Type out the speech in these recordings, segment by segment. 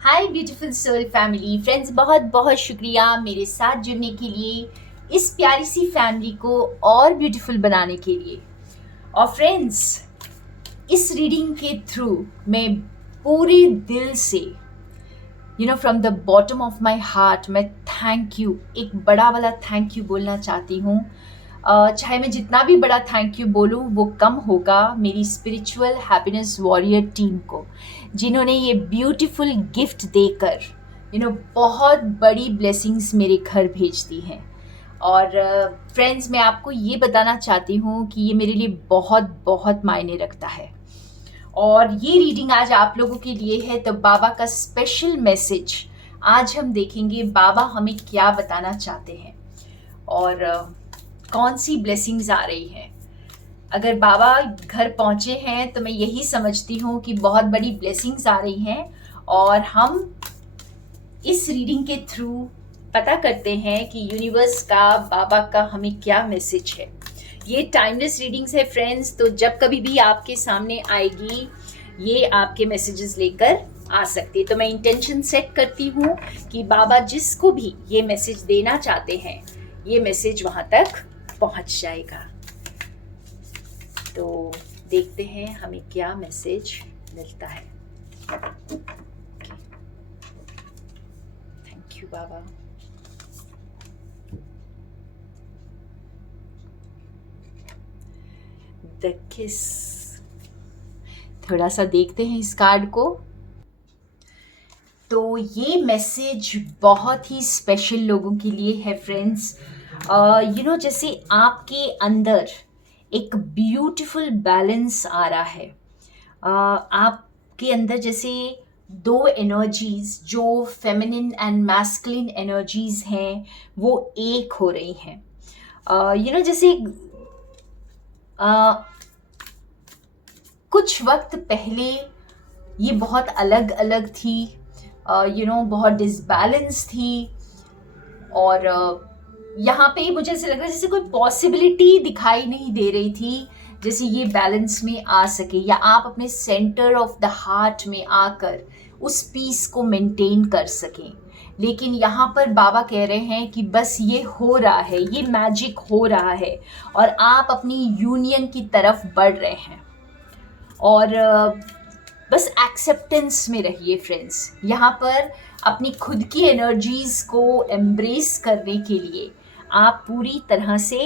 हाय beautiful soul family friends, बहुत बहुत शुक्रिया मेरे साथ जुड़ने के लिए, इस प्यारी सी फैमिली को और ब्यूटीफुल बनाने के लिए। और फ्रेंड्स, इस रीडिंग के थ्रू मैं पूरे दिल से from the bottom of my heart मैं थैंक यू, एक बड़ा वाला थैंक यू बोलना चाहती हूँ। चाहे मैं जितना भी बड़ा थैंक यू बोलूँ वो कम होगा मेरी स्पिरिचुअल हैप्पीनेस वॉरियर टीम को, जिन्होंने ये ब्यूटीफुल गिफ्ट देकर बहुत बड़ी ब्लेसिंग्स मेरे घर भेज दी हैं। और फ्रेंड्स, मैं आपको ये बताना चाहती हूँ कि ये मेरे लिए बहुत बहुत मायने रखता है। और ये रीडिंग आज आप लोगों के लिए है, तो बाबा का स्पेशल मैसेज आज हम देखेंगे बाबा हमें क्या बताना चाहते हैं और कौन सी ब्लेसिंग्स आ रही हैं। अगर बाबा घर पहुंचे हैं तो मैं यही समझती हूँ कि बहुत बड़ी ब्लेसिंग्स आ रही हैं, और हम इस रीडिंग के थ्रू पता करते हैं कि यूनिवर्स का, बाबा का हमें क्या मैसेज है। ये टाइमलेस रीडिंग्स है फ्रेंड्स, तो जब कभी भी आपके सामने आएगी ये आपके मैसेजेस लेकर आ सकती है। तो मैं इंटेंशन सेट करती हूँ कि बाबा जिसको भी ये मैसेज देना चाहते हैं ये मैसेज वहाँ तक पहुँच जाएगा। तो देखते हैं हमें क्या मैसेज मिलता है। Thank you Baba. द किस, थोड़ा सा देखते हैं इस कार्ड को। तो ये मैसेज बहुत ही स्पेशल लोगों के लिए है फ्रेंड्स। जैसे आपके अंदर एक ब्यूटीफुल बैलेंस आ रहा है। आपके अंदर जैसे दो एनर्जीज, जो फेमिनिन एंड मैस्कुलिन एनर्जीज हैं, वो एक हो रही हैं। जैसे कुछ वक्त पहले ये बहुत अलग अलग थी, बहुत डिसबैलेंस थी। और यहाँ पे मुझे ऐसा लग रहा है जैसे कोई पॉसिबिलिटी दिखाई नहीं दे रही थी जैसे ये बैलेंस में आ सके, या आप अपने सेंटर ऑफ द हार्ट में आकर उस पीस को मेंटेन कर सकें। लेकिन यहाँ पर बाबा कह रहे हैं कि बस ये हो रहा है, ये मैजिक हो रहा है और आप अपनी यूनियन की तरफ बढ़ रहे हैं। और बस एक्सेप्टेंस में रहिए फ्रेंड्स। यहाँ पर अपनी खुद की एनर्जीज को एम्ब्रेस करने के लिए आप पूरी तरह से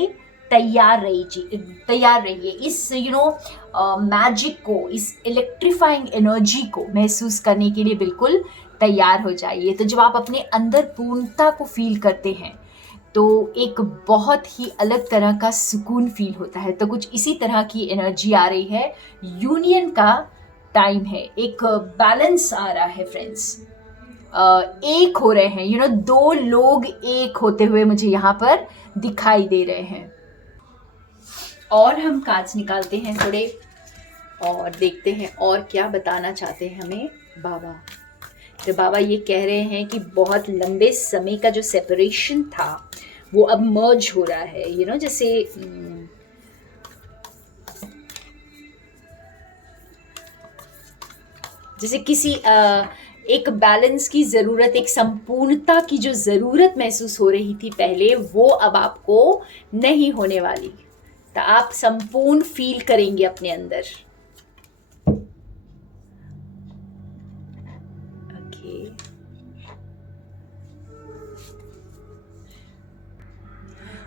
तैयार रहिए इस मैजिक को, इस इलेक्ट्रीफाइंग एनर्जी को महसूस करने के लिए बिल्कुल तैयार हो जाइए। तो जब आप अपने अंदर पूर्णता को फील करते हैं तो एक बहुत ही अलग तरह का सुकून फील होता है। तो कुछ इसी तरह की एनर्जी आ रही है। यूनियन का टाइम है, एक बैलेंस आ रहा है फ्रेंड्स। एक हो रहे हैं, दो लोग एक होते हुए मुझे यहाँ पर दिखाई दे रहे हैं। और हम कार्ड्स निकालते हैं थोड़े और देखते हैं और क्या बताना चाहते हैं हमें बाबा। तो बाबा ये कह रहे हैं कि बहुत लंबे समय का जो सेपरेशन था वो अब मर्ज हो रहा है। जैसे किसी एक बैलेंस की ज़रूरत, एक संपूर्णता की जो ज़रूरत महसूस हो रही थी पहले, वो अब आपको नहीं होने वाली। तो आप संपूर्ण फील करेंगे अपने अंदर। ओके,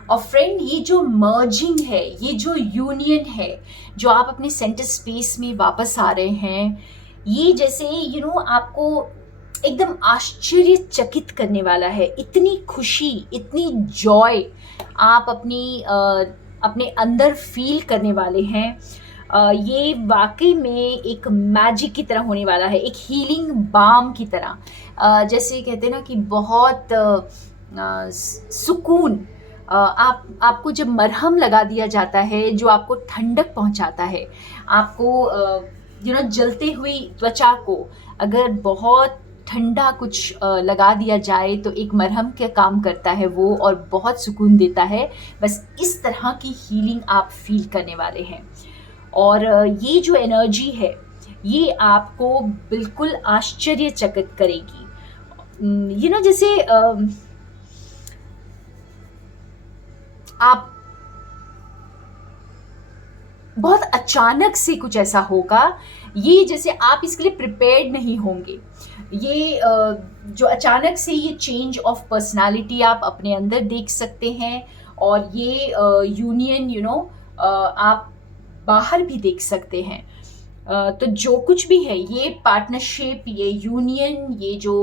और फ्रेंड, ये जो मर्जिंग है, ये जो यूनियन है, जो आप अपने सेंटर स्पेस में वापस आ रहे हैं, ये जैसे आपको एकदम आश्चर्यचकित करने वाला है। इतनी खुशी, इतनी जॉय आप अपने अंदर फील करने वाले हैं। ये वाकई में एक मैजिक की तरह होने वाला है, एक हीलिंग बाम की तरह। जैसे कहते हैं ना कि बहुत सुकून, आपको जब मरहम लगा दिया जाता है जो आपको ठंडक पहुंचाता है, आपको जलते हुई त्वचा को अगर बहुत ठंडा कुछ लगा दिया जाए तो एक मरहम का काम करता है वो, और बहुत सुकून देता है। बस इस तरह की हीलिंग आप फील करने वाले हैं। और ये जो एनर्जी है ये आपको बिल्कुल आश्चर्यचकित करेगी। जैसे आप बहुत अचानक से कुछ ऐसा होगा, ये जैसे आप इसके लिए प्रिपेयर्ड नहीं होंगे। ये जो अचानक से ये चेंज ऑफ पर्सनालिटी आप अपने अंदर देख सकते हैं, और ये यूनियन आप बाहर भी देख सकते हैं। तो जो कुछ भी है, ये पार्टनरशिप, ये यूनियन, ये जो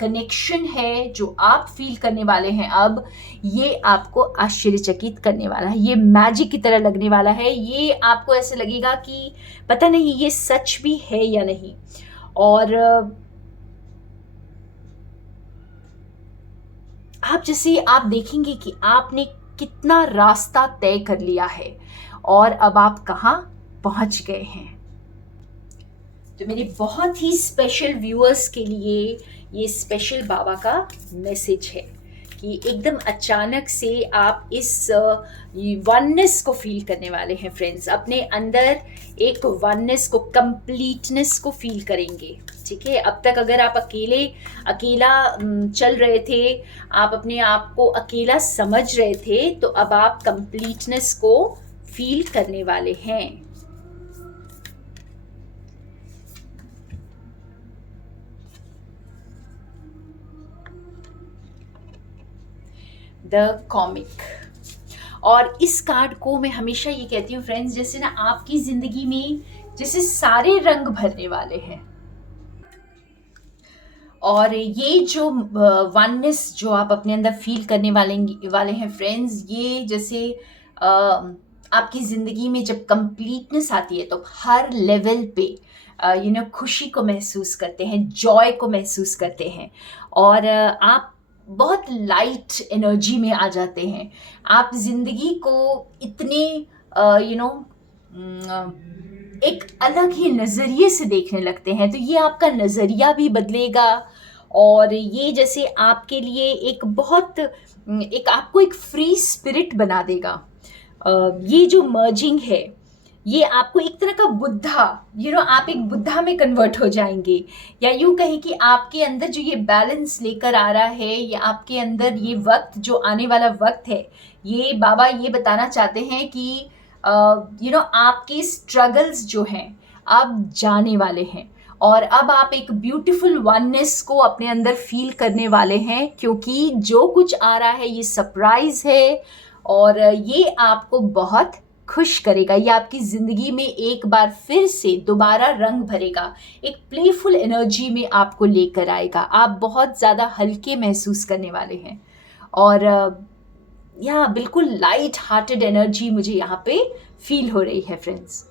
कनेक्शन है जो आप फील करने वाले हैं अब, ये आपको आश्चर्यचकित करने वाला है। ये मैजिक की तरह लगने वाला है। ये आपको ऐसे लगेगा कि पता नहीं ये सच भी है या नहीं। और आप देखेंगे कि आपने कितना रास्ता तय कर लिया है और अब आप कहाँ पहुंच गए हैं। तो मेरे बहुत ही स्पेशल व्यूअर्स के लिए ये स्पेशल बाबा का मैसेज है कि एकदम अचानक से आप इस वननेस को फील करने वाले हैं फ्रेंड्स। अपने अंदर एक वननेस को, कंप्लीटनेस को फील करेंगे। ठीक है, अब तक अगर आप अकेला चल रहे थे, आप अपने आप को अकेला समझ रहे थे, तो अब आप कंप्लीटनेस को फील करने वाले हैं। The comic. और इस कार्ड को मैं हमेशा ये कहती हूँ फ्रेंड्स, जैसे ना आपकी जिंदगी में जैसे सारे रंग भरने वाले हैं, और ये जो वननेस जो आप अपने अंदर फील करने वाले हैं फ्रेंड्स, ये जैसे आपकी ज़िंदगी में जब कंप्लीटनेस आती है तो हर लेवल पे खुशी को महसूस करते हैं, जॉय को महसूस करते हैं, और आप बहुत लाइट एनर्जी में आ जाते हैं। आप ज़िंदगी को इतने एक अलग ही नज़रिए से देखने लगते हैं। तो ये आपका नज़रिया भी बदलेगा, और ये जैसे आपके लिए आपको एक फ्री स्पिरिट बना देगा। ये जो मर्जिंग है, ये आपको एक तरह का बुद्धा, आप एक बुद्धा में कन्वर्ट हो जाएंगे, या यूं कहें कि आपके अंदर जो ये बैलेंस लेकर आ रहा है, या आपके अंदर ये वक्त जो आने वाला वक्त है, ये बाबा ये बताना चाहते हैं कि आपके स्ट्रगल्स जो हैं अब जाने वाले हैं, और अब आप एक ब्यूटीफुल वननेस को अपने अंदर फील करने वाले हैं, क्योंकि जो कुछ आ रहा है ये सरप्राइज है, और ये आपको बहुत खुश करेगा। ये आपकी ज़िंदगी में एक बार फिर से दोबारा रंग भरेगा, एक प्लेफुल एनर्जी में आपको लेकर आएगा। आप बहुत ज़्यादा हल्के महसूस करने वाले हैं, और यहाँ बिल्कुल लाइट हार्टेड एनर्जी मुझे यहाँ पे फील हो रही है फ्रेंड्स।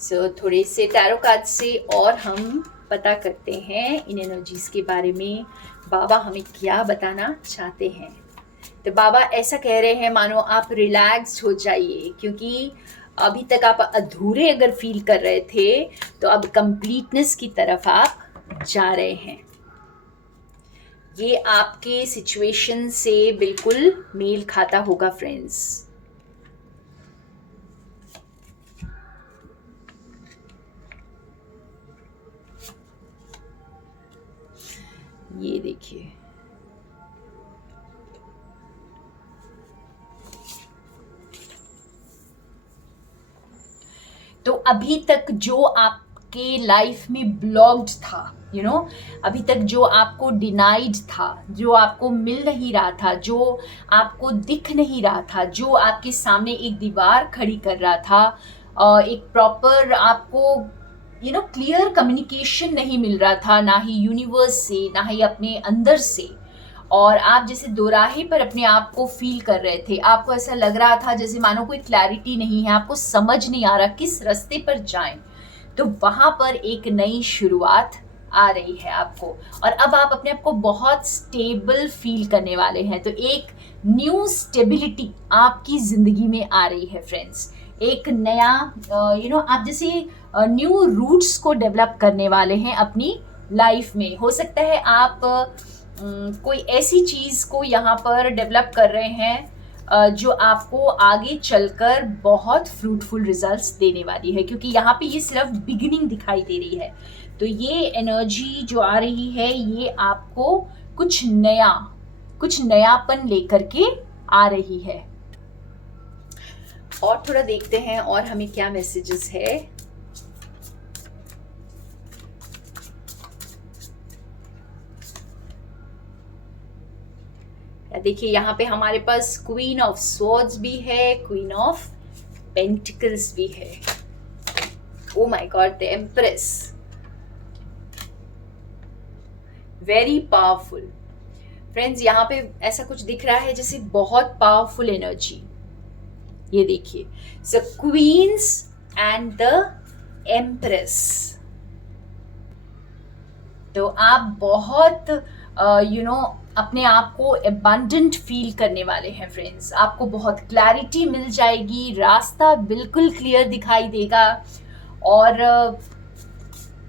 सो थोड़े से टैरो कार्ड से और हम पता करते हैं इन एनर्जीज के बारे में, बाबा हमें क्या बताना चाहते हैं। तो बाबा ऐसा कह रहे हैं, मानो आप रिलैक्स्ड हो जाइए, क्योंकि अभी तक आप अधूरे अगर फील कर रहे थे, तो अब कंप्लीटनेस की तरफ आप जा रहे हैं। ये आपके सिचुएशन से बिल्कुल मेल खाता होगा फ्रेंड्स। ये देखिए, तो अभी तक जो आपके लाइफ में ब्लॉक्ड था, अभी तक जो आपको डिनाइड था, जो आपको मिल नहीं रहा था, जो आपको दिख नहीं रहा था, जो आपके सामने एक दीवार खड़ी कर रहा था, एक प्रॉपर आपको क्लियर कम्युनिकेशन नहीं मिल रहा था, ना ही यूनिवर्स से, ना ही अपने अंदर से, और आप जैसे दोराहे पर अपने आप को फील कर रहे थे। आपको ऐसा लग रहा था जैसे मानो कोई क्लैरिटी नहीं है, आपको समझ नहीं आ रहा किस रास्ते पर जाएं। तो वहाँ पर एक नई शुरुआत आ रही है आपको, और अब आप अपने आप को बहुत स्टेबल फील करने वाले हैं। तो एक न्यू स्टेबिलिटी आपकी ज़िंदगी में आ रही है फ्रेंड्स। एक नया आप जैसे न्यू रूट्स को डेवलप करने वाले हैं अपनी लाइफ में। हो सकता है आप कोई ऐसी चीज़ को यहाँ पर डेवलप कर रहे हैं जो आपको आगे चलकर बहुत फ्रूटफुल रिजल्ट्स देने वाली है, क्योंकि यहाँ पे ये सिर्फ बिगिनिंग दिखाई दे रही है। तो ये एनर्जी जो आ रही है ये आपको कुछ नयापन लेकर के आ रही है। और थोड़ा देखते हैं और हमें क्या मैसेजेस है। देखिए यहाँ पे हमारे पास क्वीन ऑफ स्वॉर्ड्स भी है, क्वीन ऑफ पेंटिकल्स भी है। Oh my God, the empress, very powerful. Friends यहाँ पे ऐसा कुछ दिख रहा है जैसे बहुत पावरफुल एनर्जी। ये देखिए, सो क्वींस एंड द एम्प्रेस। तो आप बहुत अपने आप को एबंडेंट फील करने वाले हैं फ्रेंड्स। आपको बहुत क्लैरिटी मिल जाएगी, रास्ता बिल्कुल क्लियर दिखाई देगा और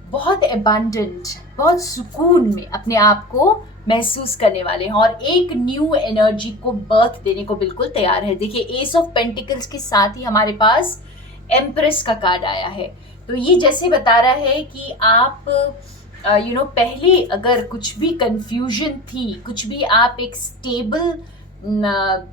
बहुत एबंडेंट, बहुत सुकून में अपने आप को महसूस करने वाले हैं और एक न्यू एनर्जी को बर्थ देने को बिल्कुल तैयार है। देखिए, एस ऑफ पेंटिकल्स के साथ ही हमारे पास एम्प्रेस का कार्ड आया है। तो ये जैसे बता रहा है कि आप पहले अगर कुछ भी कंफ्यूजन थी, कुछ भी आप एक स्टेबल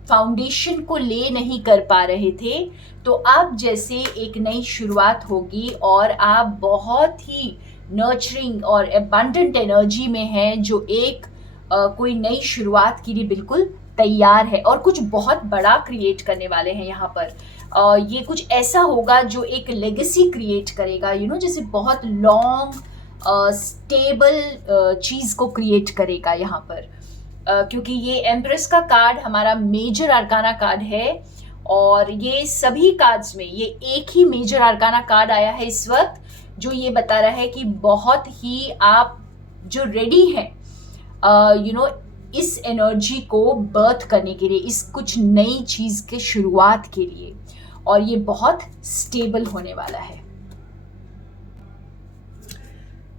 फाउंडेशन को ले नहीं कर पा रहे थे, तो अब जैसे एक नई शुरुआत होगी और आप बहुत ही नर्चरिंग और एबंडेंट एनर्जी में हैं, जो एक कोई नई शुरुआत के लिए बिल्कुल तैयार है और कुछ बहुत बड़ा क्रिएट करने वाले हैं यहाँ पर। ये कुछ ऐसा होगा जो एक लेगेसी क्रिएट करेगा, जैसे बहुत लॉन्ग स्टेबल चीज़ को क्रिएट करेगा यहाँ पर। क्योंकि ये एम्प्रेस का कार्ड हमारा मेजर आर्काना कार्ड है और ये सभी कार्ड्स में ये एक ही मेजर आर्काना कार्ड आया है इस वक्त, जो ये बता रहा है कि बहुत ही आप जो रेडी हैं इस एनर्जी को बर्थ करने के लिए, इस कुछ नई चीज़ के शुरुआत के लिए, और ये बहुत स्टेबल होने वाला है।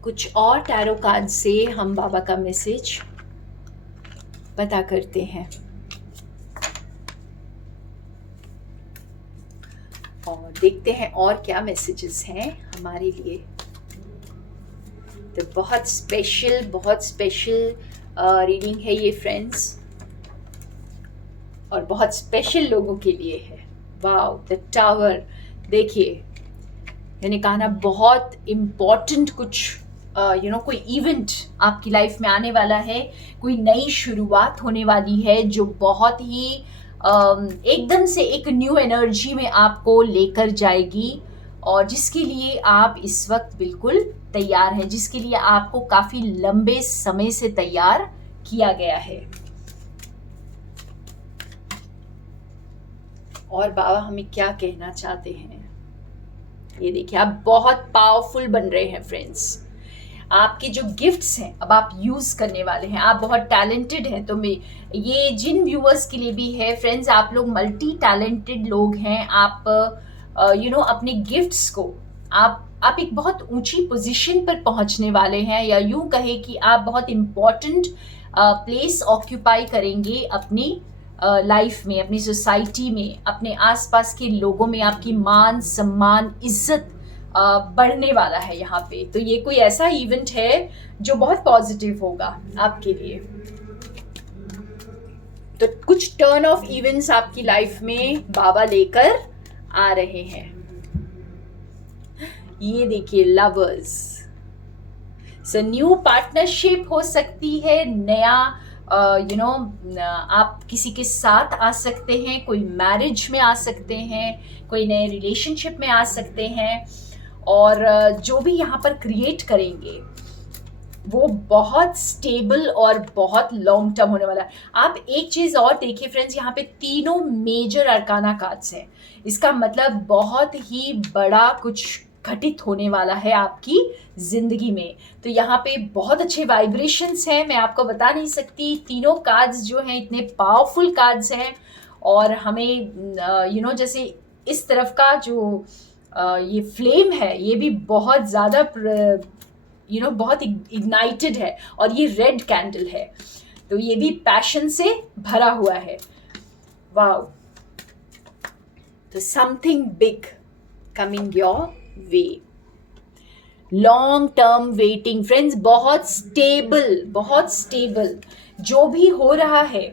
कुछ और टैरो कार्ड से हम बाबा का मैसेज पता करते हैं और देखते हैं और क्या मैसेजेस हैं हमारे लिए। तो बहुत स्पेशल रीडिंग है ये फ्रेंड्स, और बहुत स्पेशल लोगों के लिए है। Wow, the tower. देखिए, मैंने कहा ना, बहुत इम्पॉर्टेंट कुछ कोई इवेंट आपकी लाइफ में आने वाला है, कोई नई शुरुआत होने वाली है जो बहुत ही एकदम से एक न्यू एनर्जी में आपको लेकर जाएगी और जिसके लिए आप इस वक्त बिल्कुल तैयार हैं, जिसके लिए आपको काफ़ी लंबे समय से तैयार किया गया है। और बाबा हमें क्या कहना चाहते हैं, ये देखिए, आप बहुत पावरफुल बन रहे हैं फ्रेंड्स। आपके जो गिफ्ट्स हैं अब आप यूज़ करने वाले हैं, आप बहुत टैलेंटेड हैं। तो मैं ये जिन व्यूअर्स के लिए भी है फ्रेंड्स, आप लोग मल्टी टैलेंटेड लोग हैं। आप अपने गिफ्ट्स को आप एक बहुत ऊंची पोजीशन पर पहुंचने वाले हैं, या यूं कहे कि आप बहुत इम्पोर्टेंट प्लेस ऑक्यूपाई करेंगे अपनी लाइफ में, अपनी सोसाइटी में, अपने आसपास के लोगों में। आपकी मान सम्मान इज्जत बढ़ने वाला है यहाँ पे। तो ये कोई ऐसा इवेंट है जो बहुत पॉजिटिव होगा आपके लिए। तो कुछ टर्न ऑफ इवेंट्स आपकी लाइफ में बाबा लेकर आ रहे हैं। ये देखिए, लवर्स। सो न्यू पार्टनरशिप हो सकती है, नया आप किसी के साथ आ सकते हैं, कोई मैरिज में आ सकते हैं, कोई नए रिलेशनशिप में आ सकते हैं, और जो भी यहाँ पर क्रिएट करेंगे वो बहुत स्टेबल और बहुत लॉन्ग टर्म होने वाला है। आप एक चीज़ और देखिए फ्रेंड्स, यहाँ पे तीनों मेजर अरकाना कार्ड्स हैं। इसका मतलब बहुत ही बड़ा कुछ घटित होने वाला है आपकी ज़िंदगी में। तो यहाँ पे बहुत अच्छे वाइब्रेशंस हैं, मैं आपको बता नहीं सकती। तीनों कार्ड्स जो हैं इतने पावरफुल कार्ड्स हैं, और हमें जैसे इस तरफ का जो ये फ्लेम है ये भी बहुत ज़्यादा बहुत इग्नाइटेड है, और ये रेड कैंडल है, तो ये भी पैशन से भरा हुआ है। वाओ, तो something big coming your way, long term waiting friends, बहुत स्टेबल, बहुत स्टेबल जो भी हो रहा है,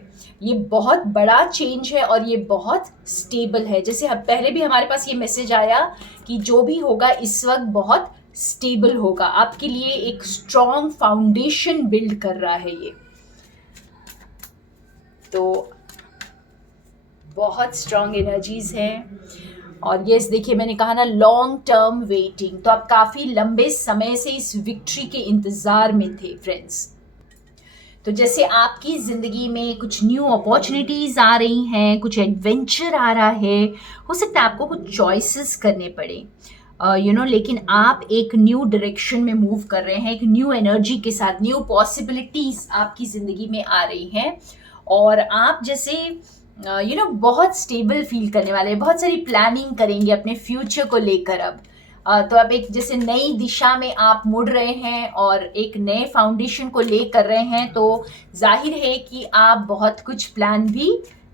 ये बहुत बड़ा चेंज है और ये बहुत स्टेबल है। जैसे पहले भी हमारे पास ये मैसेज आया कि जो भी होगा इस वक्त बहुत स्टेबल होगा, आपके लिए एक स्ट्रॉन्ग फाउंडेशन बिल्ड कर रहा है ये। तो बहुत स्ट्रॉन्ग एनर्जीज हैं। और यस, देखिए मैंने कहा ना लॉन्ग टर्म वेटिंग, तो आप काफ़ी लंबे समय से इस विक्ट्री के इंतज़ार में थे फ्रेंड्स। तो जैसे आपकी ज़िंदगी में कुछ न्यू अपॉर्चुनिटीज़ आ रही हैं, कुछ एडवेंचर आ रहा है, हो सकता है आपको कुछ चॉइसेस करने पड़े लेकिन आप एक न्यू डायरेक्शन में मूव कर रहे हैं, एक न्यू एनर्जी के साथ, न्यू पॉसिबिलिटीज़ आपकी ज़िंदगी में आ रही हैं और आप जैसे बहुत स्टेबल फील करने वाले हैं, बहुत सारी प्लानिंग करेंगे अपने फ्यूचर को लेकर अब। तो अब एक जैसे नई दिशा में आप मुड़ रहे हैं और एक नए फाउंडेशन को ले कर रहे हैं, तो जाहिर है कि आप बहुत कुछ प्लान भी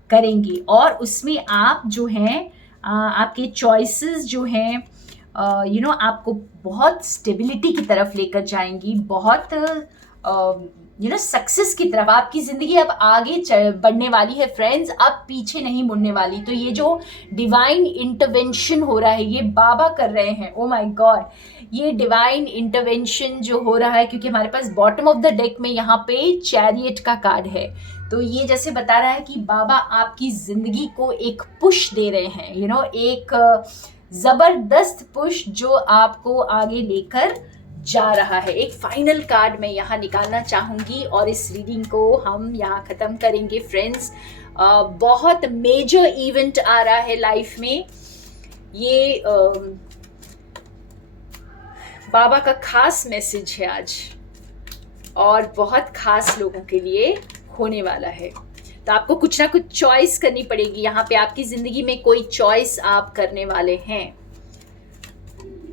करेंगे और उसमें आप जो हैं आपके चॉइसेस जो हैं आपको बहुत स्टेबिलिटी की तरफ लेकर जाएंगी, बहुत सक्सेस की तरफ। आपकी ज़िंदगी अब आगे बढ़ने वाली है फ्रेंड्स, अब पीछे नहीं मुड़ने वाली। तो ये जो डिवाइन इंटरवेंशन हो रहा है, ये बाबा कर रहे हैं। ओ माय गॉड, ये डिवाइन इंटरवेंशन जो हो रहा है, क्योंकि हमारे पास बॉटम ऑफ द डेक में यहाँ पे चैरियट का कार्ड है, तो ये जैसे बता रहा है कि बाबा आपकी ज़िंदगी को एक पुश दे रहे हैं, एक ज़बरदस्त पुश जो आपको आगे लेकर जा रहा है। एक फाइनल कार्ड मैं यहाँ निकालना चाहूँगी और इस रीडिंग को हम यहाँ ख़त्म करेंगे फ्रेंड्स। बहुत मेजर इवेंट आ रहा है लाइफ में, ये बाबा का खास मैसेज है आज और बहुत खास लोगों के लिए होने वाला है। तो आपको कुछ ना कुछ चॉइस करनी पड़ेगी यहाँ पे, आपकी ज़िंदगी में कोई चॉइस आप करने वाले हैं।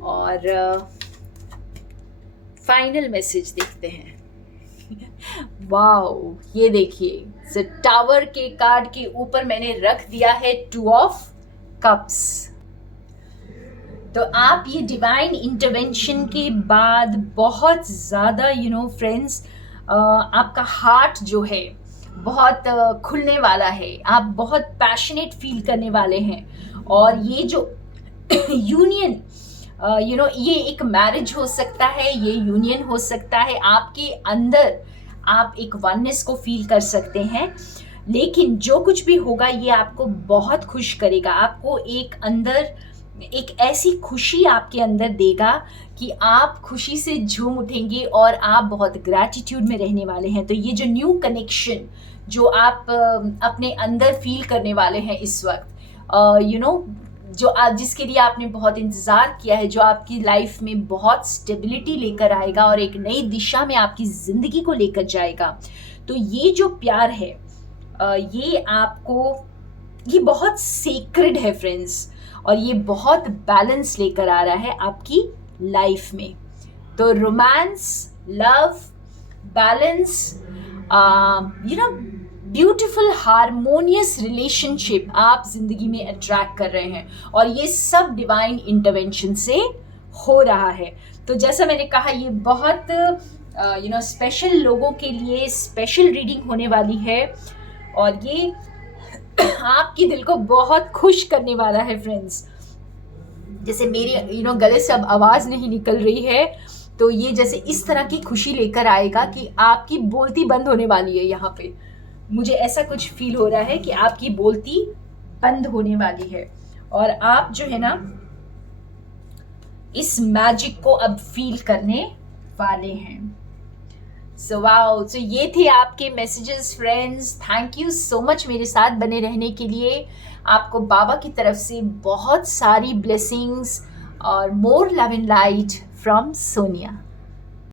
और फाइनल मैसेज देखते हैं। वाओ, ये देखिए टावर के कार्ड के ऊपर मैंने रख दिया है 2 ऑफ कप्स। तो आप ये डिवाइन इंटरवेंशन के बाद बहुत ज़्यादा फ्रेंड्स, आपका हार्ट जो है बहुत खुलने वाला है, आप बहुत पैशनेट फील करने वाले हैं। और ये जो यूनियन ये एक मैरिज हो सकता है, ये यूनियन हो सकता है, आपके अंदर आप एक वननेस को फील कर सकते हैं। लेकिन जो कुछ भी होगा ये आपको बहुत खुश करेगा, आपको एक अंदर एक ऐसी खुशी आपके अंदर देगा कि आप खुशी से झूम उठेंगे और आप बहुत ग्रैटिट्यूड में रहने वाले हैं। तो ये जो न्यू कनेक्शन जो आप अपने अंदर फील करने वाले हैं इस वक्त, जो आप जिसके लिए आपने बहुत इंतज़ार किया है, जो आपकी लाइफ में बहुत स्टेबिलिटी लेकर आएगा और एक नई दिशा में आपकी ज़िंदगी को लेकर जाएगा। तो ये जो प्यार है ये आपको, ये बहुत सेक्रेड है फ्रेंड्स, और ये बहुत बैलेंस लेकर आ रहा है आपकी लाइफ में। तो romance, love, balance, beautiful harmonious relationship आप जिंदगी में अट्रैक्ट कर रहे हैं और ये सब डिवाइन इंटरवेंशन से हो रहा है। तो जैसा मैंने कहा ये बहुत स्पेशल लोगों के लिए स्पेशल रीडिंग होने वाली है और ये आपके दिल को बहुत खुश करने वाला है फ्रेंड्स। जैसे मेरी गले से अब आवाज़ नहीं निकल रही है, तो ये जैसे इस तरह की खुशी लेकर आएगा कि आपकी बोलती बंद होने वाली है। यहाँ पे मुझे ऐसा कुछ फील हो रहा है कि आपकी बोलती बंद होने वाली है और आप जो है ना इस मैजिक को अब फील करने वाले हैं। सो वाओ, तो ये थे आपके messages friends. Thank you so much मेरे साथ बने रहने के लिए। आपको बाबा की तरफ से बहुत सारी ब्लेसिंग्स और more love and light from Sonia.